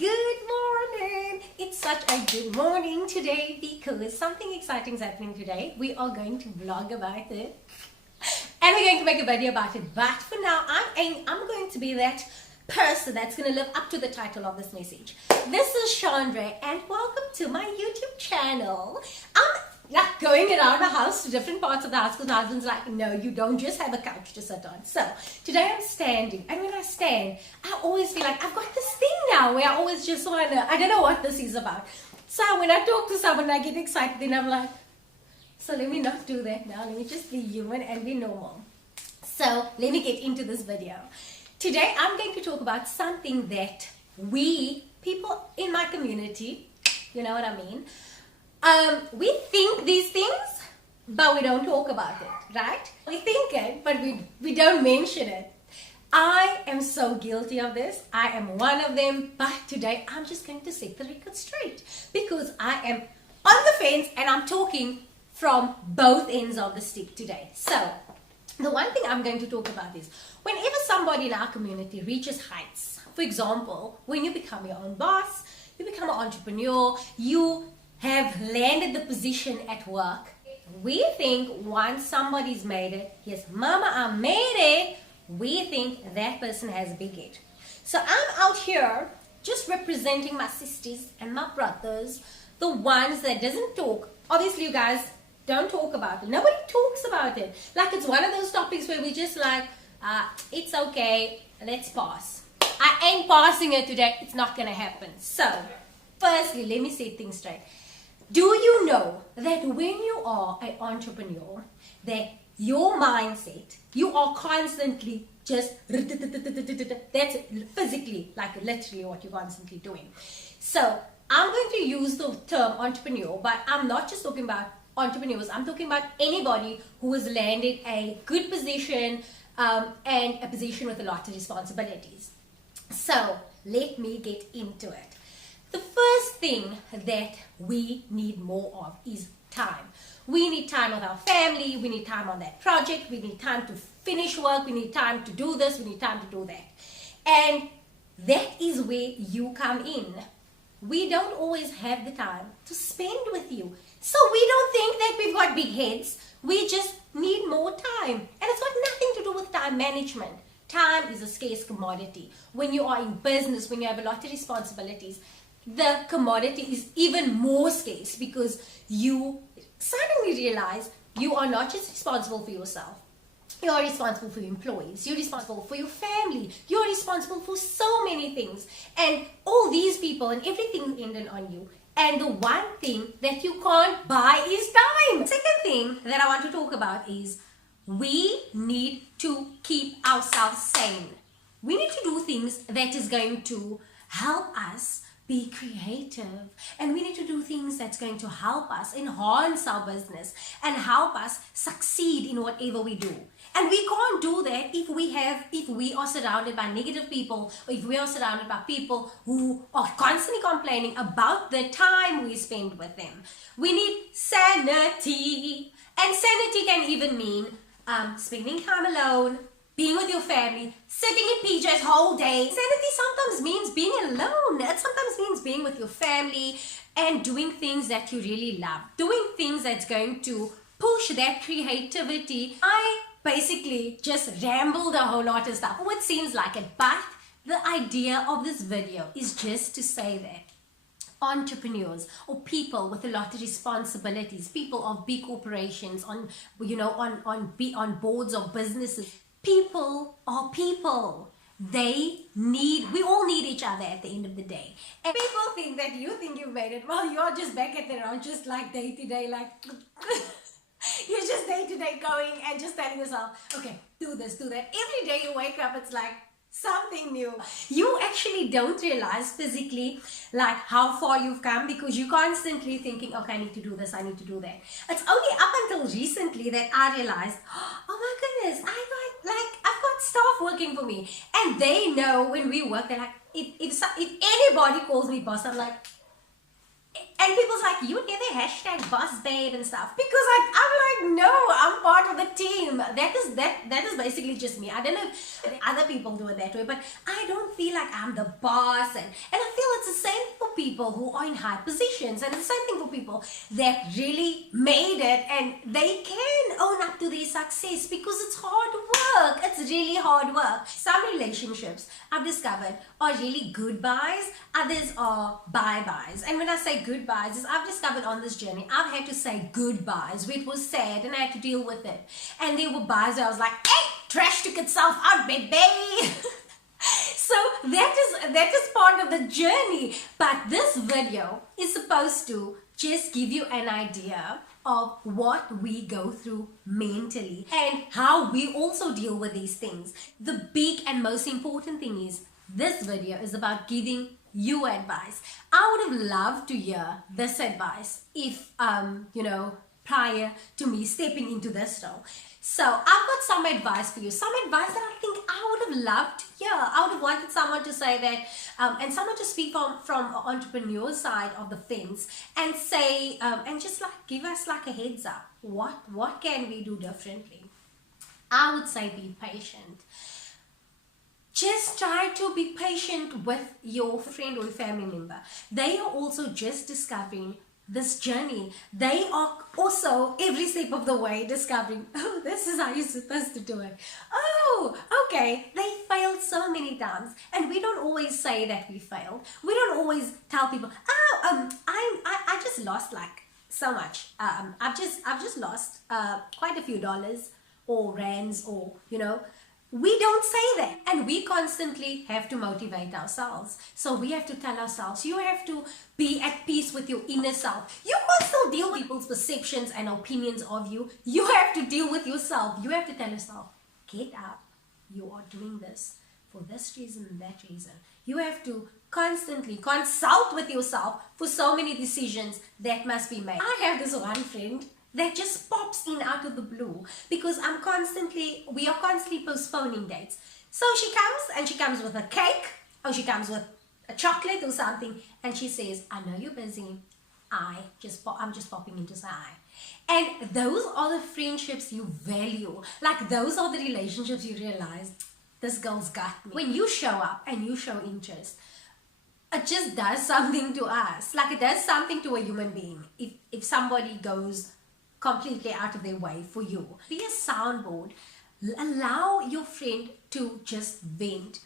Good morning! It's such a good morning today because something exciting is happening today. We are going to vlog about it and we're going to make a video about it. But for now, I'm going to be that person that's going to live up to the title of this message. This is Chandra and welcome to my YouTube channel. I'm going around the house to different parts of the house because my husband's like, no, you don't just have a couch to sit on. So today I'm standing, and when I stand, I always feel like I've got this thing now where I always just want to, I don't know what this is about. So when I talk to someone, I get excited and I'm like, so let me not do that now. Let me just be human and be normal. So let me get into this video. Today I'm going to talk about something that we, people in my community, you know what I mean, we think these things, but we don't talk about it, right? We think it, but we don't mention it. I am so guilty of this. I am one of them, but today I'm just going to set the record straight because I am on the fence and I'm talking from both ends of the stick today. So the one thing I'm going to talk about is whenever somebody in our community reaches heights, for example, when you become your own boss, you become an entrepreneur, you have landed the position at work, we think once somebody's made it, yes, mama, I made it, we think that person has a big head. So I'm out here just representing my sisters and my brothers, the ones that doesn't talk. Obviously, you guys don't talk about it. Nobody talks about it. Like it's one of those topics where we just like, it's okay, let's pass. I ain't passing it today. It's not going to happen. So, firstly, let me say things straight. Do you know that when you are an entrepreneur, that your mindset, you are constantly just, that's physically, like literally what you're constantly doing. So I'm going to use the term entrepreneur, but I'm not just talking about entrepreneurs. I'm talking about anybody who has landed a good position and a position with a lot of responsibilities. So let me get into it. The first thing that we need more of is time. We need time with our family, we need time on that project, we need time to finish work, we need time to do this, we need time to do that. And that is where you come in. We don't always have the time to spend with you. So we don't think that we've got big heads, we just need more time. And it's got nothing to do with time management. Time is a scarce commodity. When you are in business, when you have a lot of responsibilities, the commodity is even more scarce because you suddenly realize you are not just responsible for yourself. You are responsible for your employees. You're responsible for your family. You're responsible for so many things. And all these people and everything dependent on you. And the one thing that you can't buy is time. The second thing that I want to talk about is we need to keep ourselves sane. We need to do things that is going to help us be creative, and we need to do things that's going to help us enhance our business and help us succeed in whatever we do. And we can't do that if we are surrounded by negative people, or if we are surrounded by people who are constantly complaining about the time we spend with them. We need sanity, and sanity can even mean spending time alone, being with your family, sitting in PJs whole day. Sanity sometimes means being alone. It sometimes means being with your family and doing things that you really love. Doing things that's going to push that creativity. I basically just rambled a whole lot of stuff. What seems like it, but the idea of this video is just to say that entrepreneurs or people with a lot of responsibilities, people of big corporations, on boards of businesses, people are people. We all need each other at the end of the day. And people think that you think you've made it. Well, you're just back at their own, just like day to day, like you're just day to day going and just telling yourself, okay, do this, do that. Every day you wake up, it's like something new. You actually don't realize physically like how far you've come because you're constantly thinking, okay, I need to do this, I need to do that. It's only up until recently that I realized, oh my goodness, I've got staff working for me, and they know when we work. They're like, if anybody calls me boss, I'm like, and people's like, you get the hashtag boss babe and stuff, because I'm like, no, I'm part of the team. That is basically just me. I don't know if other people do it that way, but I don't feel like I'm the boss, and I feel it's the same for people who are in high positions, and it's the same thing for people that really made it and they can own up to their success because it's hard work. It's really hard work. Some relationships I've discovered are really goodbyes, others are bye-byes. And when I say goodbyes, is I've discovered on this journey, I've had to say goodbyes where it was sad and I had to deal with it. And there were byes where I was like, hey, trash took itself out, baby. So that is part of the journey. But this video is supposed to just give you an idea of what we go through mentally and how we also deal with these things. The big and most important thing is this video is about giving you advice. I would have loved to hear this advice if prior to me stepping into this role. So I've got some advice for you, some advice that I think I would have loved to hear. I would have wanted someone to say that, and someone to speak from an entrepreneur side of the fence and say, and just like give us like a heads up. What can we do differently? I would say be patient. Just try to be patient with your friend or family member. They are also just discovering this journey. They are also every step of the way discovering, oh, this is how you're supposed to do it. Oh, okay, they failed so many times, and we don't always say that we failed. We don't always tell people, oh, I just lost like so much. I've just lost quite a few dollars or rands, or we don't say that, and we constantly have to motivate ourselves. So we have to tell ourselves, you have to be at peace with your inner self. You can't still deal with people's perceptions and opinions of you. You have to deal with yourself. You have to tell yourself, get up. You are doing this for this reason and that reason. You have to constantly consult with yourself for so many decisions that must be made. I have this one friend that just pops in out of the blue because we are constantly postponing dates. So she comes with a cake, or she comes with a chocolate or something, and she says, I know you're busy. I'm just popping in to say hi. And those are the friendships you value. Like those are the relationships you realize, this girl's got me. When you show up and you show interest, it just does something to us. Like it does something to a human being. If somebody goes completely out of their way for you. Be a soundboard. Allow your friend to just vent,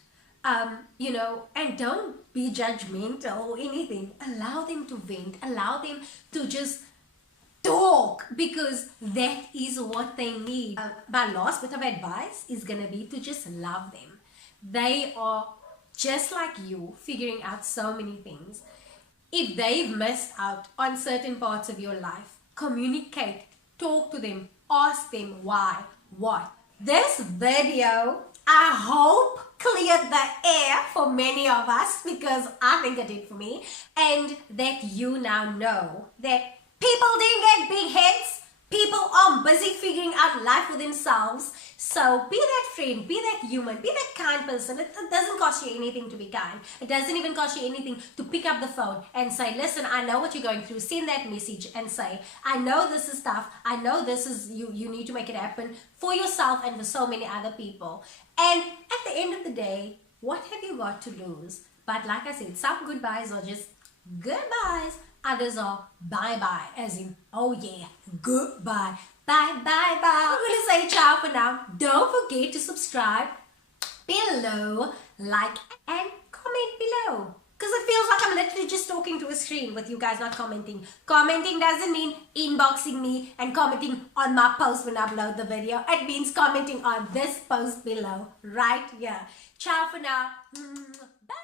and don't be judgmental or anything. Allow them to vent. Allow them to just talk, because that is what they need. My last bit of advice is going to be to just love them. They are just like you, figuring out so many things. If they've missed out on certain parts of your life, communicate, talk to them, ask them why, what. This video, I hope, cleared the air for many of us, because I think it did for me, and that you now know that people didn't get big heads. People are busy figuring out life for themselves. So be that friend, be that human, be that kind person. It doesn't cost you anything to be kind. It doesn't even cost you anything to pick up the phone and say, listen, I know what you're going through. Send that message and say, I know this is tough. I know this is, you need to make it happen for yourself and for so many other people. And at the end of the day, what have you got to lose? But like I said, some goodbyes are just goodbyes. Others are bye-bye, as in, oh yeah, goodbye. Bye, bye, bye. I'm going to say ciao for now. Don't forget to subscribe below, like, and comment below. Because it feels like I'm literally just talking to a screen with you guys not commenting. Commenting doesn't mean inboxing me and commenting on my post when I upload the video. It means commenting on this post below, right here. Ciao for now. Bye.